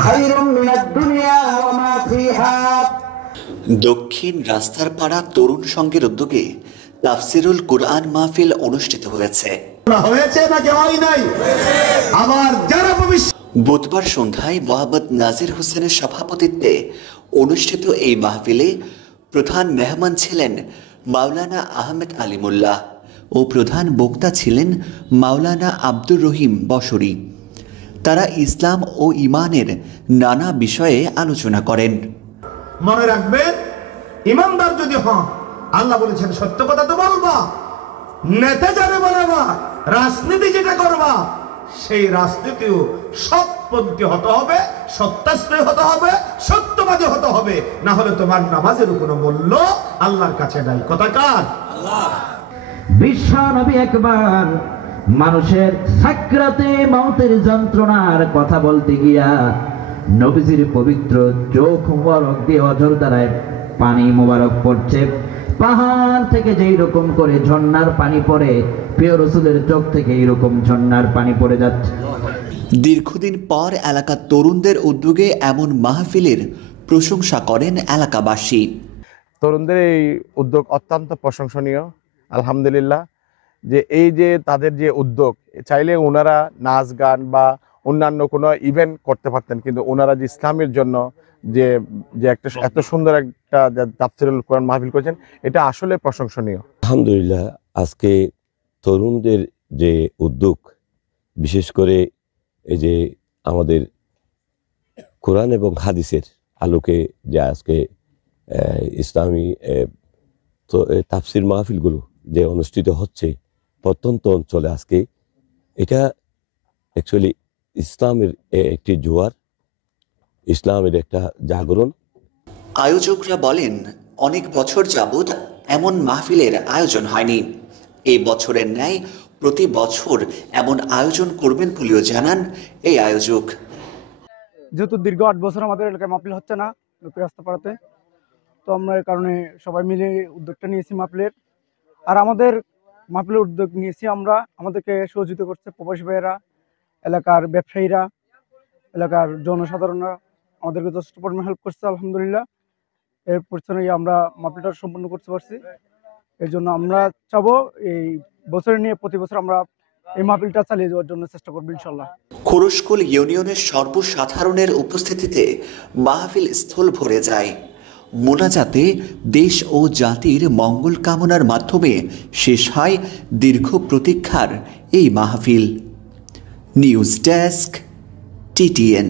খায়রুম মিনাদ দুনিয়া ওয়া মা ফিহা। দক্ষিণ রাস্তার পাড়া তরুণ সংঘের উদ্যোগে তাফসিরুল কুরআন মাহফিল অনুষ্ঠিত হয়েছে। হয়েছে নাকি হয় নাই? আবার যারা বুধবার সন্ধ্যায় মোহাম্মদ নাজির হোসেনের সভাপতিত্বে অনুষ্ঠিত এই মাহফিলে প্রধান মেহমান ছিলেন মাওলানা আহমেদ আলিমুল্লাহ ও প্রধান বক্তা ছিলেন মাওলানা আব্দুর রহিম বশরী। তারা ইসলাম ও ঈমানের নানা বিষয়ে আলোচনা করেন। মনে রাখবেন, ইমানদার যদি হন, আল্লাহ বলেছেন সত্য কথা তো বলবা, নেতা যাবে বানাবা, রাজনীতি যেটা করবা সেই রাজনীতিও সৎপন্থী হতে হবে, সত্যাশ্রয় হতে হবে, সত্যবাদী হতে হবে, না হলে তোমার নামাজের কোনো মূল্য আল্লাহর কাছে নাই। কথা কার? আল্লাহ। বিশ্ব নবী একবার মানুষের সাকরাতে মওতের যন্ত্রণার কথা বলতে গিয়া নবীজির পবিত্র চোখ মুবারক দিয়ে অঝর দ্বারায় পানি মুবারক পড়ছে। পাহাড় থেকে যেই রকম করে ঝর্ণার পানি পড়ে, প্রিয় রাসূলের চোখ থেকে এইরকম ঝর্ণার পানি পড়ে যাচ্ছে। দীর্ঘদিন পর এলাকার তরুণদের উদ্যোগে এমন মাহফিলের প্রশংসা করেন এলাকাবাসী। তরুণদের এই উদ্যোগ অত্যন্ত প্রশংসনীয়, আলহামদুলিল্লাহ। যে এই যে তাদের যে উদ্যোগ, চাইলে ওনারা নাচ গান বা অন্যান্য কোনো ইভেন্ট করতে পারতেন, কিন্তু ওনারা যে ইসলামের জন্য যে যে একটা এত সুন্দর একটা তাফসিরুল কোরআন মাহফিল করেছেন, এটা আসলে প্রশংসনীয়। আলহামদুলিল্লাহ। আজকে তরুণদের যে উদ্যোগ, বিশেষ করে এই যে আমাদের কোরআন এবং হাদিসের আলোকে যে আজকে ইসলামী তাফসির মাহফিলগুলো যে অনুষ্ঠিত হচ্ছে প্রত্যন্ত অঞ্চলে, আজকে এটা অ্যাকচুয়ালি ইসলামের একটি জোয়ার, ইসলামের একটা জাগরণ। আয়োজকরা বলেন, অনেক বছর যাবৎ এমন মাহফিলের আয়োজন হয়নি। এই বছরের ন্যায় প্রতি বছর এমন আয়োজন করবেন বলেও জানান এই আয়োজক। যেহেতু দীর্ঘ 8 বছর আমাদের এলাকায় মাহফিল হচ্ছে না রাস্তাপাড়াতে, তো আমরা এর কারণে সবাই মিলে উদ্যোগটা নিয়েছি মাহফিলের। আর আমাদের মাহফিলের উদ্যোগ নিয়েছি আমরা, আমাদেরকে সহযোগিতা করছে প্রবাসী ভাইয়েরা, এলাকার ব্যবসায়ীরা, এলাকার জনসাধারণরা আমাদেরকে যথেষ্ট পরিমাণ হেল্প করছে আলহামদুলিল্লাহ। এর পিছনে আমরা মাহফিলটা সম্পন্ন করতে পারছি। এর জন্য আমরা চাবো এই বছরে নিয়ে প্রতি বছর আমরা এই মাহফিলটা চালিয়ে যাওয়ার জন্য চেষ্টা করবো ইনশাল্লাহ। খোরশকুল ইউনিয়নের সর্বসাধারণের উপস্থিতিতে মাহফিল স্থল ভরে যায়। মোনাজাতে দেশ ও জাতির মঙ্গল কামনার মাধ্যমে শেষ হয় দীর্ঘ প্রতীক্ষার এই মাহফিল। News desk, TTN।